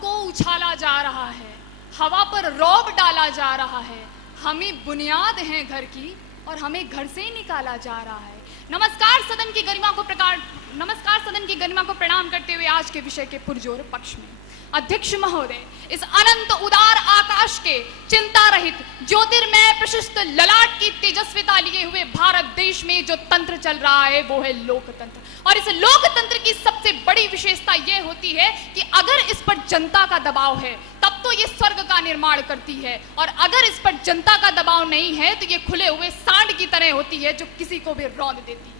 को उछाला जा रहा है, हवा पर रौब डाला जा रहा है। हमें बुनियाद है घर की और हमें घर से ही निकाला जा रहा है। नमस्कार, सदन की गरिमा को प्रणाम करते हुए आज के विषय के पुरजोर पक्ष में अध्यक्ष महोदय, इस अनंत उदार आकाश के चिंता रहित ज्योतिर्मय प्रशस्त ललाट की तेजस्विता लिए हुए भारत देश में जो तंत्र चल रहा है वो है लोकतंत्र। और इस लोकतंत्र की सबसे बड़ी विशेषता यह होती है कि अगर इस पर जनता का दबाव है तब तो ये स्वर्ग का निर्माण करती है, और अगर इस पर जनता का दबाव नहीं है तो ये खुले हुए सांड की तरह होती है जो किसी को भी रौंद देती है।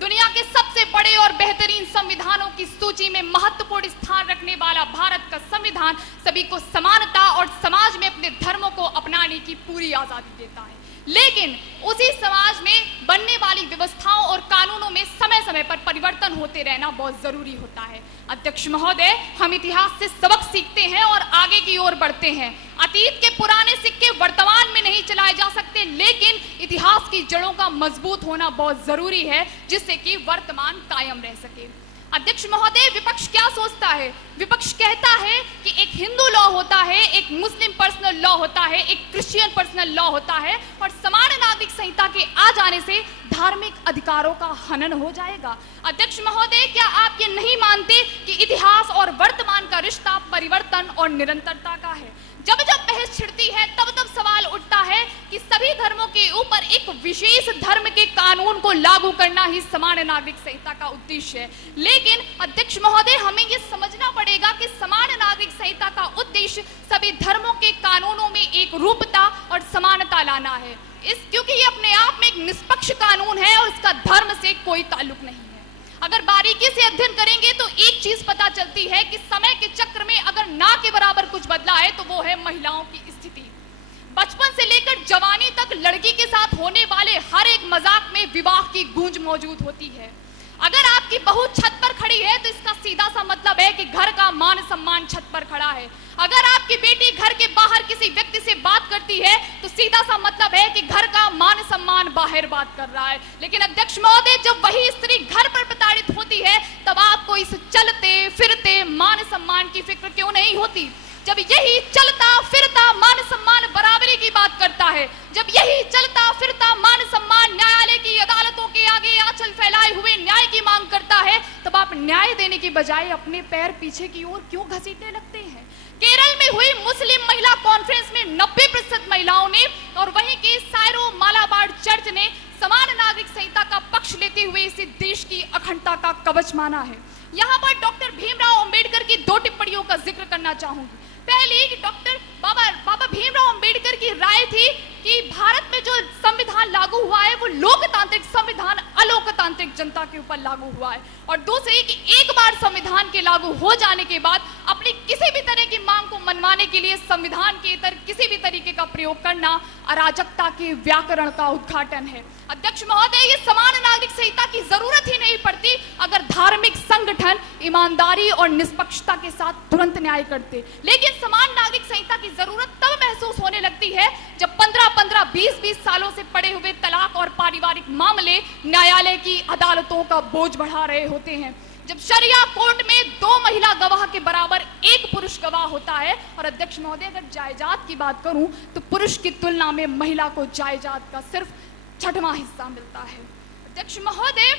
दुनिया के सबसे बड़े और बेहतरीन संविधानों की सूची में महत्वपूर्ण स्थान रखने वाला भारत का संविधान सभी को समानता और समाज में अपने धर्मों को अपनाने की पूरी आजादी देता है, लेकिन उसी समाज में बनने वाली व्यवस्थाओं और कानूनों में समय समय पर परिवर्तन होते रहना बहुत जरूरी होता है। अध्यक्ष महोदय, हम इतिहास से सबक सीखते हैं और आगे की ओर बढ़ते हैं। अतीत के पुराने सिक्के वर्तमान में नहीं चलाए जा सकते, लेकिन इतिहास की जड़ों का मजबूत होना बहुत जरूरी है जिससे कि वर्तमान कायम रह सके। अध्यक्ष महोदय, विपक्ष क्या सोचता है? विपक्ष कहता है कि एक हिंदू लॉ होता है, एक मुस्लिम पर्सनल लॉ होता है, एक क्रिश्चियन पर्सनल लॉ होता है, और समान नागरिक संहिता के आ जाने से धार्मिक अधिकारों का हनन हो जाएगा। अध्यक्ष महोदय, क्या आप ये नहीं मानते कि इतिहास और वर्तमान का रिश्ता परिवर्तन और निरंतरता का है? जब जब बहस छिड़ती है तब तब सवाल उठता है कि सभी धर्मों के ऊपर एक विशेष धर्म के कानून को लागू करना ही समान नागरिक संहिता का उद्देश्य है। लेकिन अध्यक्ष महोदय, हमें ये समझना पड़ेगा कि समान नागरिक संहिता का उद्देश्य सभी धर्मों के कानूनों में एक रूपता और समानता लाना है, क्योंकि ये अपने आप में एक निष्पक्ष कानून है और इसका धर्म से कोई ताल्लुक नहीं है। अगर बारीकी से अध्ययन करेंगे तो एक चीज पता चलती है कि समय के चक्र में अगर ना के बराबर कुछ बदला है तो वो है महिलाओं की स्थिति। बचपन से लेकर जवानी तक लड़की के साथ होने वाले हर एक मजाक में विवाह की गूंज मौजूद होती है। अगर आपकी बहू छत पर खड़ी है तो इसका सीधा सा मतलब है कि घर का मान सम्मान छत पर खड़ा है। अगर आपकी बेटी घर के बाहर किसी व्यक्ति से बात करती है तो सीधा सा मतलब है कि घर का मान सम्मान बाहर बात कर रहा है। लेकिन अध्यक्ष महोदय, जब वही स्त्री घर पर प्रताड़ित होती है तब आपको इस चलते फिरते मान सम्मान की फिक्र क्यों नहीं होती? जब यही चलता फिरता मान सम्मान बराबरी की बात करता है, जब यही चलता फिरता मान सम्मान न्यायालय की अदालतों के आगे आंचल फैलाए हुए न्याय की मांग करता है, तब आप न्याय देने की बजाय अपने पैर पीछे की ओर क्यों घसीटने लगते हैं? केरल में हुई मुस्लिम महिला कॉन्फ्रेंस में 90% महिलाओं ने और वहीं के सायरो मालाबार चर्च ने समान नागरिक संहिता का पक्ष लेते हुए इसे देश की अखंडता का कवच माना है। यहाँ पर डॉक्टर भीमराव अंबेडकर की 2 टिप्पणियों का जिक्र करना चाहूंगी। पहली कि डॉक्टर बाबा भीमराव अंबेडकर की राय थी कि भारत में जो संविधान लागू हुआ है वो लोकतांत्रिक संविधान अलोकतांत्रिक जनता के ऊपर लागू हुआ है, और दूसरी कि एक बार संविधान के लागू हो जाने के बाद अपनी किसी भी तरह की मांग को मनवाने के लिए संविधान के इतर किसी भी तरीके का प्रयोग करना अराजकता के व्याकरण का उद्घाटन है। अध्यक्ष महोदय, ये समान नागरिक संहिता की जरूरत ही नहीं पड़ती अगर धार्मिक संगठन ईमानदारी और निष्पक्षता के साथ तुरंत न्याय करते। लेकिन समान नागरिक संहिता की जरूरत तब महसूस होने लगती है जब 15-15, 20-20 सालों से पड़े हुए तलाक और पारिवारिक मामले न्यायालय की अदालतों का बोझ बढ़ा रहे होते हैं, जब शरिया कोर्ट में 2 महिला गवाह के बराबर 1 पुरुष गवाह होता है। और अध्यक्ष महोदय, अगर जायदाद की बात करूं तो पुरुष की तुलना में महिला को जायदाद का सिर्फ 6वां हिस्सा मिलता है। अध्यक्ष महोदय,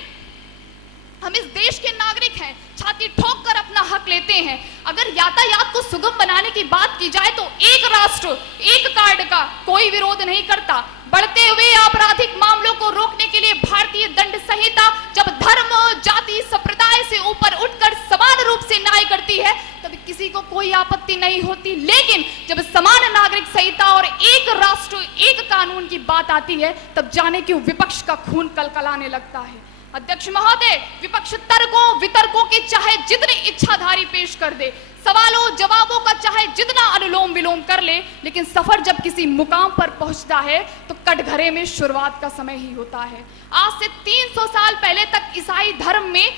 हम इस देश के नागरिक हैं, छाती ठोक कर अपना हक लेते हैं। अगर यातायात को सुगम बनाने की बात की जाए तो एक राष्ट्र एक कार्ड का कोई विरोध नहीं करता। बढ़ते हुए आपराधिक मामलों को रोकने के लिए भारतीय दंड संहिता जब धर्म, जाति, संप्रदाय से ऊपर उठकर समान रूप से न्याय करती है तब किसी को कोई आपत्ति नहीं होती। लेकिन जब समान नागरिक संहिता और एक राष्ट्र एक कानून की बात आती है तब जाने क्यों विपक्ष का खून कलकलाने लगता है। अध्यक्ष महोदय, विपक्ष तर्कों वितर्कों के चाहे जितनी इच्छाधारी पेश कर दे, सवालों जवाबों का चाहे जितना अनुलोम विलोम कर ले, लेकिन सफर जब किसी मुकाम पर पहुंचता है तो कटघरे में शुरुआत का समय ही होता है। आज से 300 साल पहले तक ईसाई धर्म में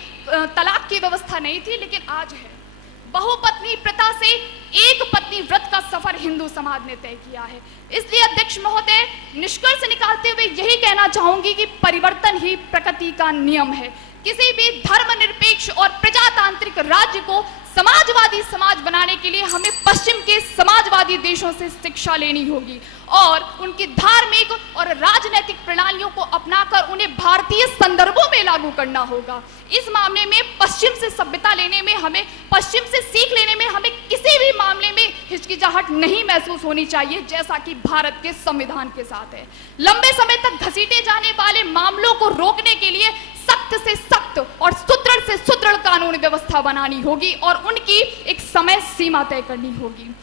तलाक की व्यवस्था नहीं थी, लेकिन आज है। बहुपत्नी प्रथा से एक पत्नी व्रत का सफर हिंदू समाज ने तय किया है। इसलिए अध्यक्ष महोदय, निष्कर्ष निकालते हुए यही कहना चाहूंगी कि परिवर्तन ही प्रकृति का नियम है। किसी भी धर्मनिरपेक्ष और प्रजातांत्रिक राज्य को समाजवादी समाजवादी समाज बनाने के लिए हमें पश्चिम के समाजवादी देशों से शिक्षा लेनी होगी और उनकी धार्मिक और राजनीतिक प्रणालियों को अपनाकर उन्हें भारतीय संदर्भों में लागू करना होगा। इस मामले में पश्चिम से सभ्यता लेने में, हमें पश्चिम से सीख लेने में हमें किसी भी मामले में हिचकिचाहट नहीं महसूस होनी चाहिए, जैसा कि भारत के संविधान के साथ है। लंबे समय तक घसीटे जाने वाले मामलों को रोकने के लिए सख्त से सख्त और सुदृढ़ से सुदृढ़ कानून व्यवस्था बनानी होगी और उनकी एक समय सीमा तय करनी होगी।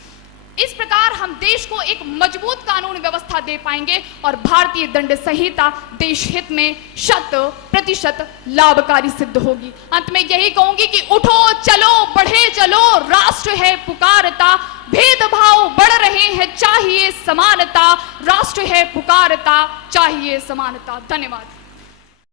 इस प्रकार हम देश को एक मजबूत कानून व्यवस्था दे पाएंगे और भारतीय दंड संहिता देश हित में 100% लाभकारी सिद्ध होगी। अंत में यही कहूंगी कि उठो चलो बढ़े चलो, राष्ट्र है पुकारता, भेदभाव बढ़ रहे हैं चाहिए समानता, राष्ट्र है पुकारता चाहिए समानता। धन्यवाद।